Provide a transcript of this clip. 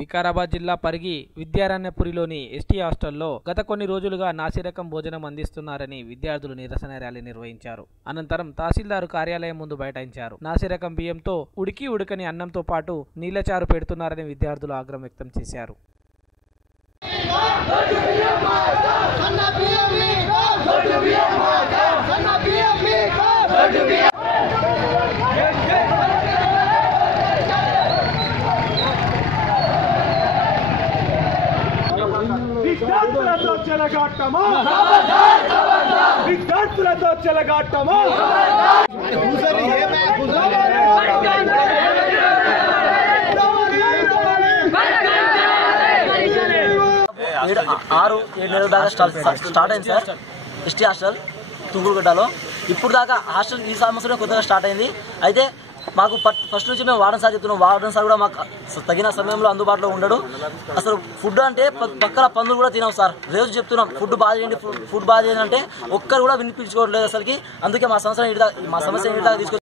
వికారాబాద్ జిల్లా పరిగి విద్యారణ్యపురిలోని ఎస్టీ హాస్టల్లో గత కొన్ని రోజులుగా నాసిరకం భోజనం అందిస్తున్నారని విద్యార్థులు నిరసన ర్యాలీ నిర్వహించారు. అనంతరం తహసీల్దారు కార్యాలయం ముందు బైఠాయించారు. నాసిరకం బియ్యంతో ఉడికి ఉడకని అన్నంతో పాటు నీళ్ళచారు పెడుతున్నారని విద్యార్థులు ఆగ్రహం వ్యక్తం చేశారు. విద్యార్థులతో చెలగాటమా? విద్యార్థులతో చెలగాటమా? ఆరు ఏడు నెలల దాకా స్టార్ట్ స్టార్ట్ అయింది సార్. ఎస్టీ హాస్టల్ తుంగురుగడ్డలో ఇప్పుడు దాకా హాస్టల్ ఈ సంవత్సరం కొత్తగా స్టార్ట్ అయింది. అయితే మాకు ఫస్ట్ నుంచి మేము వార్డన్ సార్ చెప్తున్నాం వార్డన్ సార్ కూడా మాకు తగిన సమయంలో అందుబాటులో ఉండడు. అసలు ఫుడ్ అంటే పక్కన పందులు కూడా తినాం సార్. రోజు చెప్తున్నాం ఫుడ్ బాగా చేయండి ఫుడ్- బాధ బాగా చేయండి అంటే ఒక్కరు కూడా వినిపించుకోవట్లేదు అసలుకి. అందుకే మా సమస్య మా సమస్య ఇంటి దాకా తీసుకొచ్చి